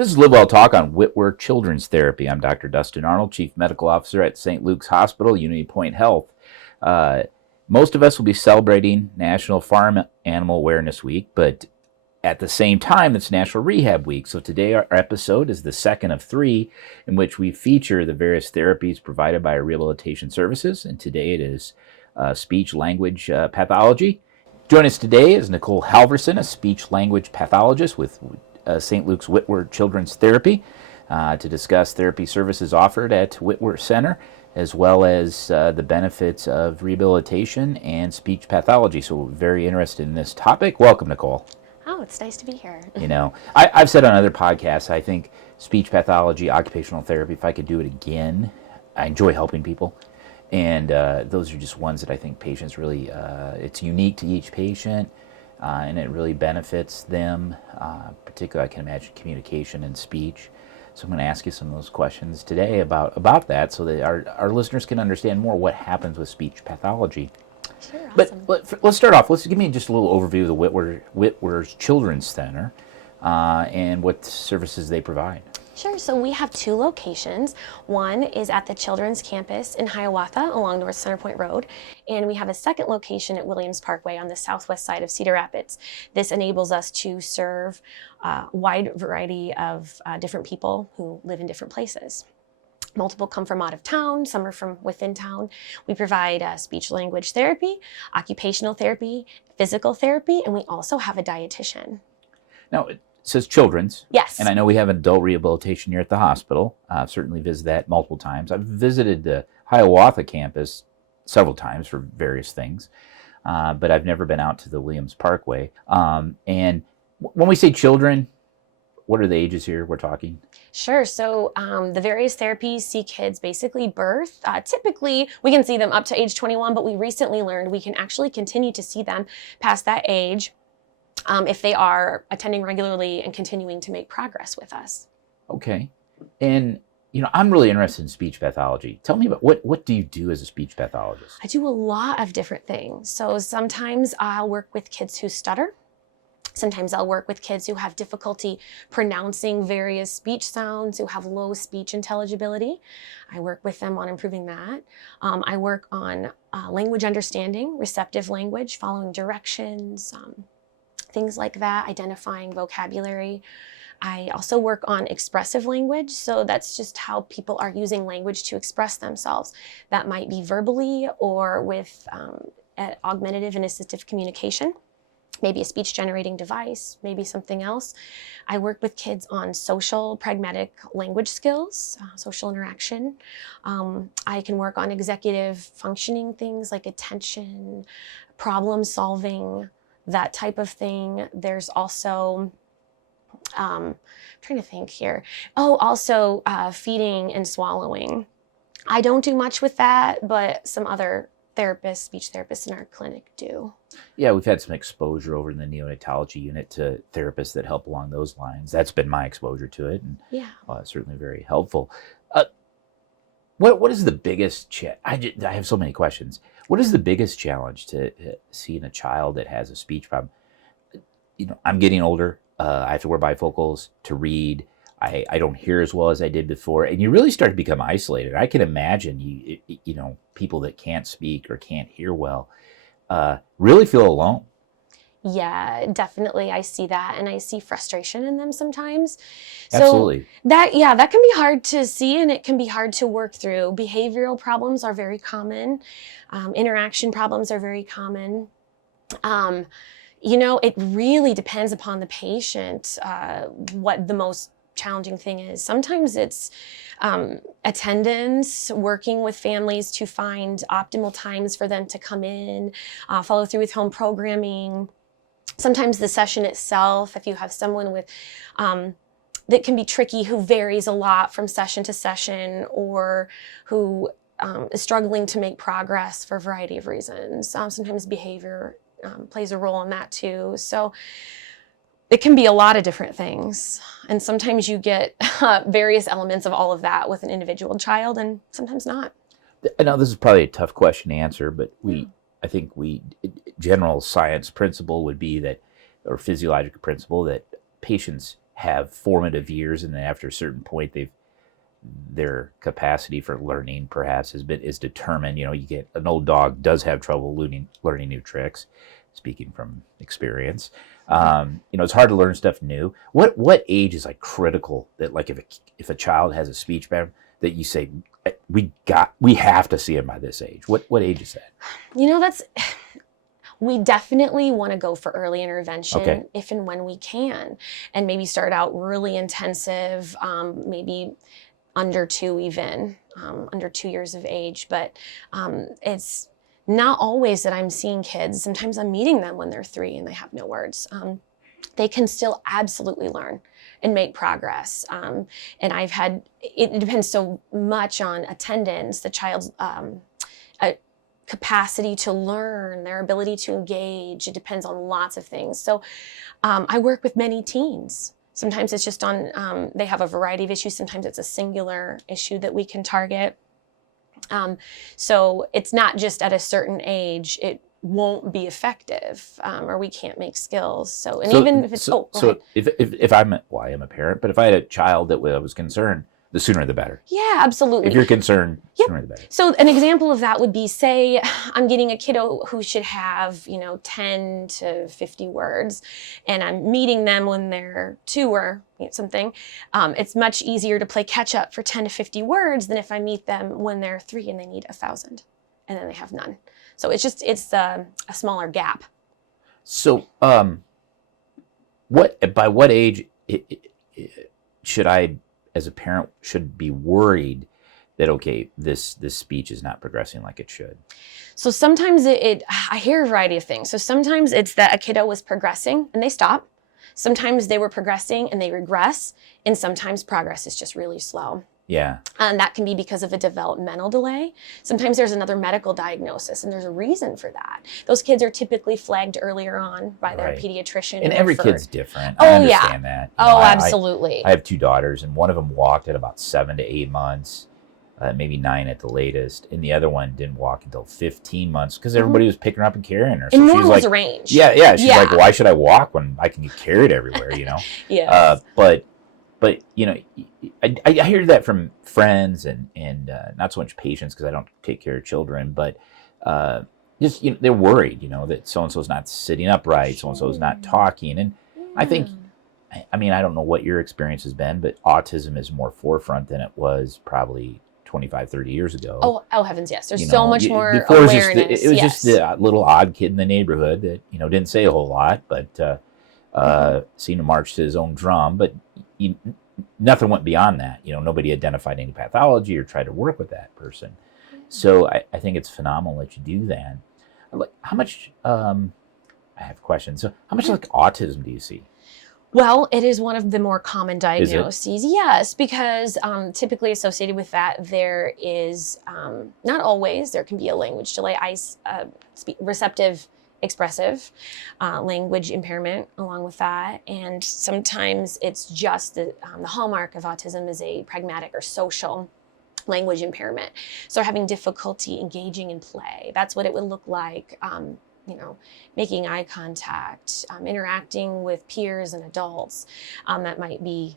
This is LiveWell Talk on Whitworth Children's Therapy. I'm Dr. Dustin Arnold, Chief Medical Officer at St. Luke's Hospital, UnityPoint Health. Most of us will be celebrating National Farm Animal Awareness Week, but at the same time, it's National Rehab Week. So today our episode is the second of three in which we feature the various therapies provided by our rehabilitation services. And today it is speech-language pathology. Joining us today is Nicole Halvorson, a speech-language pathologist with St. Luke's Whitworth Children's Therapy, to discuss therapy services offered at Whitworth Center, as well as the benefits of rehabilitation and speech pathology. So we're very interested in this topic. Welcome, Nicole. Oh, it's nice to be here. You know, I've said on other podcasts, I think speech pathology, occupational therapy, if I could do it again, I enjoy helping people. And those are just ones that I think patients really, it's unique to each patient. And it really benefits them, particularly I can imagine communication and speech. So I'm going to ask you some of those questions today about that so that our listeners can understand more what happens with speech pathology. Sure, awesome. But let's start off. Let's give me just a little overview of the Whitworth Children's Center and what services they provide. Sure, so we have two locations. One is at the Children's Campus in Hiawatha along North Center Point Road, and we have a second location at Williams Parkway on the southwest side of Cedar Rapids. This enables us to serve a wide variety of different people who live in different places. Multiple come from out of town, some are from within town. We provide speech-language therapy, occupational therapy, physical therapy, and we also have a dietitian. Now, it says children's. Yes. And I know we have adult rehabilitation here at the hospital. I've certainly visited that multiple times. I've visited the Hiawatha campus several times for various things, but I've never been out to the Williams Parkway. And when we say children, what are the ages here we're talking? Sure. So the various therapies see kids basically birth. Typically, we can see them up to age 21, but we recently learned we can actually continue to see them past that age if they are attending regularly and continuing to make progress with us. Okay. And, you know, I'm really interested in speech pathology. Tell me about what do you do as a speech pathologist? I do a lot of different things. So sometimes I'll work with kids who stutter. Sometimes I'll work with kids who have difficulty pronouncing various speech sounds, who have low speech intelligibility. I work with them on improving that. I work on language understanding, receptive language, following directions, things like that, identifying vocabulary. I also work on expressive language, so that's just how people are using language to express themselves. That might be verbally or with augmentative and assistive communication. Maybe a speech-generating device, maybe something else. I work with kids on social, pragmatic language skills, social interaction. I can work on executive functioning things like attention, problem solving, that type of thing. There's also, I'm trying to think here. Oh, also feeding and swallowing. I don't do much with that, but some other therapists, speech therapists in our clinic do. Yeah, we've had some exposure over in the neonatology unit to therapists that help along those lines. That's been my exposure to it, and it's certainly very helpful. What is the biggest I have so many questions. What is the biggest challenge to seeing a child that has a speech problem? You know, I'm getting older. I have to wear bifocals to read. I don't hear as well as I did before, and you really start to become isolated. I can imagine you know, people that can't speak or can't hear well really feel alone. Yeah, definitely. I see that, and I see frustration in them sometimes. Absolutely. So that can be hard to see, and it can be hard to work through. Behavioral problems are very common. Interaction problems are very common. You know, it really depends upon the patient, what the most challenging thing is. Sometimes it's attendance, working with families to find optimal times for them to come in, follow through with home programming. Sometimes the session itself, if you have someone with that can be tricky, who varies a lot from session to session, or who is struggling to make progress for a variety of reasons. Sometimes behavior plays a role in that too. So it can be a lot of different things. And sometimes you get various elements of all of that with an individual child, and sometimes not. I know this is probably a tough question to answer, but I think general science principle would be that, or physiological principle, that patients have formative years, and then after a certain point, their capacity for learning perhaps is determined. You get an old dog does have trouble learning new tricks. Speaking from experience, it's hard to learn stuff new. What age is like critical that like if a child has a speech pattern that you say we have to see him by this age? What age is that? We definitely want to go for early intervention Okay. if and when we can, and maybe start out really intensive, maybe under 2 even, under 2 years of age. But it's not always that I'm seeing kids. Sometimes I'm meeting them when they're 3 and they have no words. They can still absolutely learn and make progress. And it depends so much on attendance, the child's capacity to learn, their ability to engage. It depends on lots of things. So I work with many teens. Sometimes it's just on, they have a variety of issues. Sometimes it's a singular issue that we can target. So it's not just at a certain age, it won't be effective, or we can't make skills. So even if it's, if I am a parent, but if I had a child that was concerned, the sooner the better. Yeah, absolutely. If you're concerned, yep. Sooner the better. So an example of that would be, say, I'm getting a kiddo who should have, 10 to 50 words, and I'm meeting them when they're 2 or something. It's much easier to play catch up for 10 to 50 words than if I meet them when they're 3 and they need 1,000, and then they have none. So it's a smaller gap. So, by what age should I, as a parent, should be worried that, okay, this speech is not progressing like it should? So sometimes I hear a variety of things. So sometimes it's that a kiddo was progressing and they stop. Sometimes they were progressing and they regress. And sometimes progress is just really slow. Yeah. And that can be because of a developmental delay. Sometimes there's another medical diagnosis, and there's a reason for that. Those kids are typically flagged earlier on by their pediatrician. And every kid's different. Oh, I understand that. Absolutely. I have 2 daughters, and one of them walked at about 7 to 8 months, maybe 9 at the latest, and the other one didn't walk until 15 months because everybody was picking her up and carrying her. So and she's normal's like, range. Yeah. She's like, why should I walk when I can get carried everywhere? Yes. But I hear that from friends and not so much patients because I don't take care of children, but just they're worried, that so and so's not sitting upright, so and so's not talking, and I think, I don't know what your experience has been, but autism is more forefront than it was probably 25, 30 years ago. Oh heavens, yes. There's so much more before awareness. It was just the little odd kid in the neighborhood that didn't say a whole lot, but seemed to march to his own drum, but nothing went beyond that. Nobody identified any pathology or tried to work with that person. So I think it's phenomenal that you do that. Like, how much, I have questions. So how much like autism do you see? Well, it is one of the more common diagnoses. Yes, because typically associated with that, there is, not always, there can be a language delay, receptive expressive language impairment along with that. And sometimes it's just the hallmark of autism is a pragmatic or social language impairment. So having difficulty engaging in play, that's what it would look like, making eye contact, interacting with peers and adults. That might be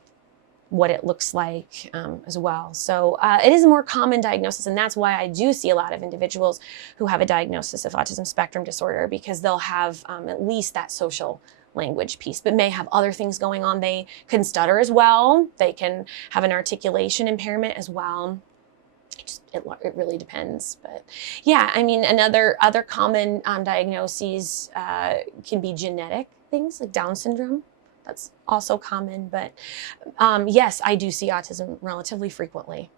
what it looks like as well. So it is a more common diagnosis, and that's why I do see a lot of individuals who have a diagnosis of autism spectrum disorder, because they'll have at least that social language piece, but may have other things going on. They can stutter as well. They can have an articulation impairment as well. It really depends. But yeah, other common diagnoses can be genetic things like Down syndrome. That's also common, but yes, I do see autism relatively frequently.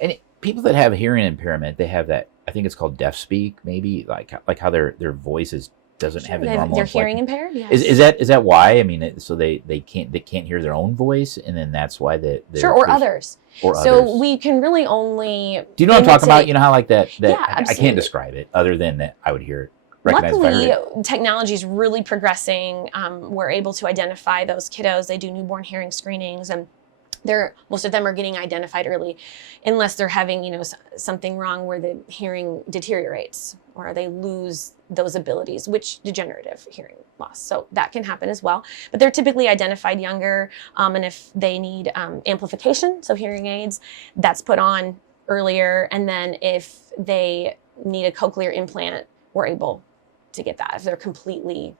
And people that have hearing impairment, they have that, I think it's called deaf speak, maybe, like how their voices doesn't have the normal. They're hearing impaired. Yes. Is that why? So they can't hear their own voice, and then that's why or others. So we can really only. Do you know what I'm talking about? You know how like that? Yeah, I can't describe it other than that I would hear it. Luckily, technology is really progressing. We're able to identify those kiddos. They do newborn hearing screenings, and most of them are getting identified early, unless they're having, something wrong where the hearing deteriorates or they lose those abilities, which degenerative hearing loss. So that can happen as well. But they're typically identified younger, and if they need amplification, so hearing aids, that's put on earlier. And then if they need a cochlear implant, we're able to get that if they're completely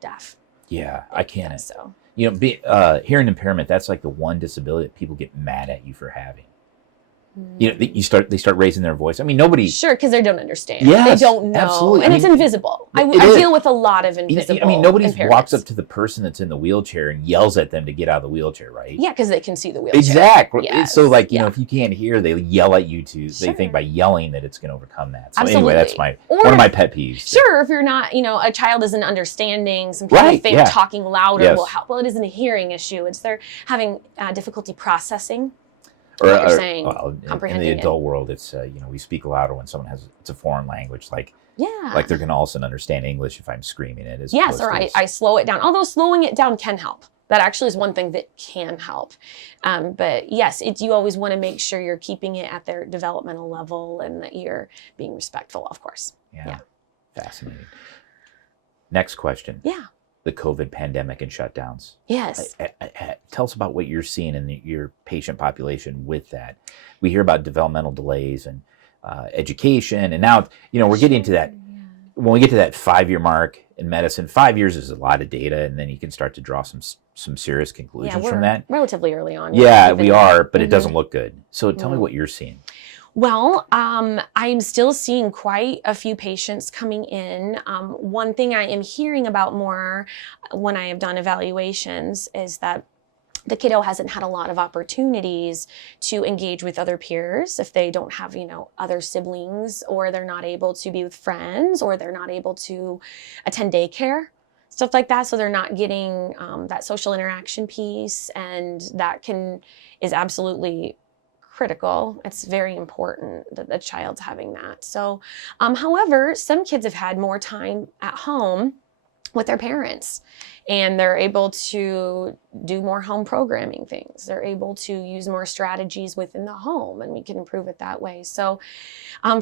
deaf. Yeah, I can't. So. Hearing impairment, that's like the one disability that people get mad at you for having. They start raising their voice. I mean, nobody. Sure, because they don't understand. Yes, they don't know. Absolutely. And it's invisible. I deal with a lot of invisible nobody impairments. Walks up to the person that's in the wheelchair and yells at them to get out of the wheelchair, right? Yeah, because they can see the wheelchair. Exactly. Yes. So, if you can't hear, they yell at you too. Sure. They think by yelling that it's going to overcome that. So Absolutely. Anyway, that's one of my pet peeves. Sure, if you're not, a child isn't understanding. Some people think talking louder will help. Well, it isn't a hearing issue. It's they're having difficulty processing. What you're saying, in the adult world, it's we speak louder when someone it's a foreign language, like they're going to also understand English if I'm screaming it. Yes, or I slow it down. Although slowing it down can help. That actually is one thing that can help. But yes, you always want to make sure you're keeping it at their developmental level and that you're being respectful, of course. Yeah. Fascinating. Next question. Yeah. The COVID pandemic and shutdowns. Yes. Tell us about what you're seeing in your patient population with that. We hear about developmental delays and education, and now we're getting to that. Yeah. When we get to that 5-year mark in medicine, 5 years is a lot of data, and then you can start to draw some serious conclusions from that. Relatively early on. Yeah, we are, but it doesn't look good. So tell me what you're seeing. Well, I'm still seeing quite a few patients coming in. One thing I am hearing about more when I have done evaluations is that the kiddo hasn't had a lot of opportunities to engage with other peers if they don't have, other siblings, or they're not able to be with friends, or they're not able to attend daycare, stuff like that. So they're not getting that social interaction piece, and that is absolutely critical. It's very important that the child's having that. So, however, some kids have had more time at home with their parents, and they're able to do more home programming things. They're able to use more strategies within the home, and we can improve it that way. So,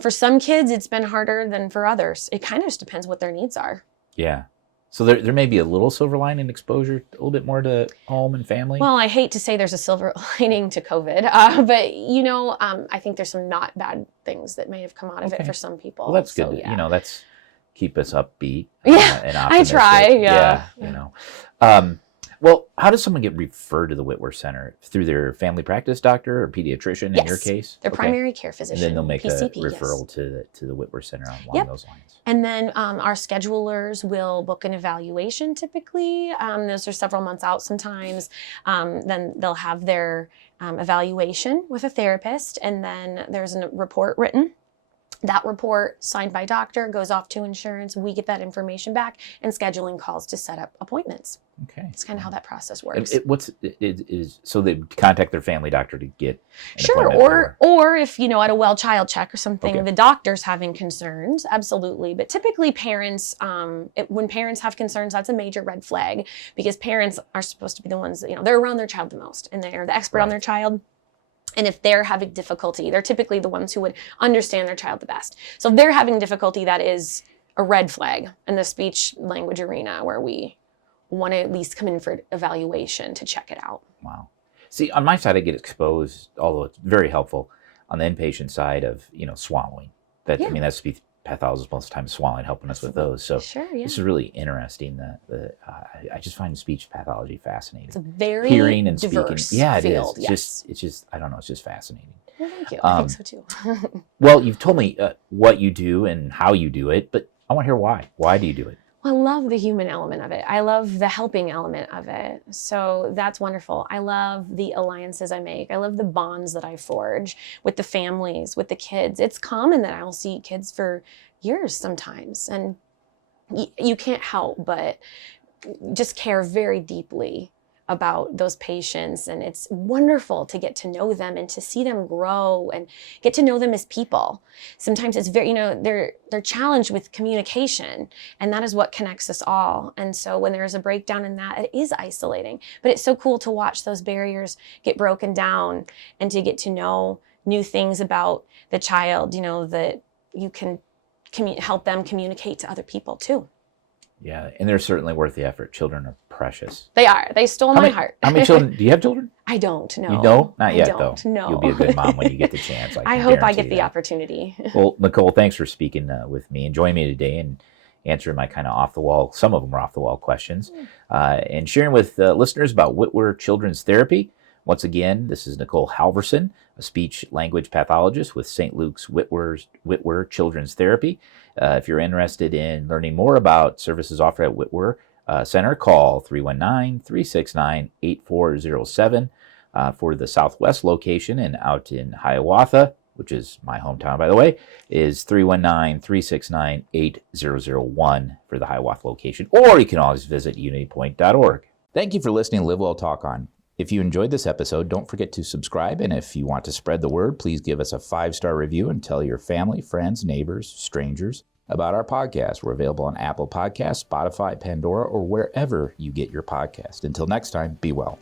for some kids, it's been harder than for others. It kind of just depends what their needs are. Yeah. So there may be a little silver lining exposure, a little bit more to home and family. Well, I hate to say there's a silver lining to COVID, but I think there's some not bad things that may have come out of it for some people. Well, that's good. Yeah. That's keep us upbeat. Yeah, and I optimistic. try. Yeah. Well, how does someone get referred to the Whitworth Center? Through their family practice doctor or pediatrician in your case? Their primary care physician. And then they'll make PCP, a referral to the Whitworth Center along those lines. And then our schedulers will book an evaluation typically. Those are several months out sometimes. Then they'll have their evaluation with a therapist, and then there's a report written. That report, signed by doctor, goes off to insurance. We get that information back, and scheduling calls to set up appointments. Okay. That's kind of how that process works. So they contact their family doctor to get an appointment? Or if, at a well child check or something, the doctor's having concerns, absolutely. But typically parents, when parents have concerns, that's a major red flag, because parents are supposed to be the ones that, they're around their child the most, and they're the expert on their child. And if they're having difficulty, they're typically the ones who would understand their child the best. So if they're having difficulty, that is a red flag in the speech language arena, where we want to at least come in for evaluation to check it out. Wow. See, on my side, I get exposed, although it's very helpful, on the inpatient side of, swallowing. That's the pathologists most of the time swallowing, helping us with those. So this is really interesting. I just find speech pathology fascinating. It's a very hearing and diverse speaking. Yeah, it field, is. It's just I don't know. It's just fascinating. Well, thank you. I think so too. Well, you've told me what you do and how you do it, but I want to hear why. Why do you do it? Well, I love the human element of it. I love the helping element of it. So that's wonderful. I love the alliances I make. I love the bonds that I forge with the families, with the kids. It's common that I'll see kids for years sometimes, and you can't help but just care very deeply about those patients, and it's wonderful to get to know them and to see them grow and get to know them as people. Sometimes it's very, they're challenged with communication, and that is what connects us all. And so when there's a breakdown in that, it is isolating, but it's so cool to watch those barriers get broken down and to get to know new things about the child, that you can help them communicate to other people too. Yeah, and they're certainly worth the effort. Children are precious. They are. They stole my heart. How many children? Do you have children? I don't know. You don't? Not yet, though. No. You'll be a good mom when you get the chance. I hope I get the opportunity. Well, Nicole, thanks for speaking with me and joining me today and answering my kind of off-the-wall, some of them are off-the-wall questions, and sharing with listeners about Witwer Children's Therapy. Once again, this is Nicole Halvorson, a speech-language pathologist with St. Luke's Witwer Children's Therapy. If you're interested in learning more about services offered at Whitworth Center, call 319-369-8407 for the Southwest location, and out in Hiawatha, which is my hometown, by the way, is 319-369-8001 for the Hiawatha location. Or you can always visit unitypoint.org. Thank you for listening to LiveWell Talk On. If you enjoyed this episode, don't forget to subscribe, and if you want to spread the word, please give us a 5-star review and tell your family, friends, neighbors, strangers about our podcast. We're available on Apple Podcasts, Spotify, Pandora, or wherever you get your podcast. Until next time, be well.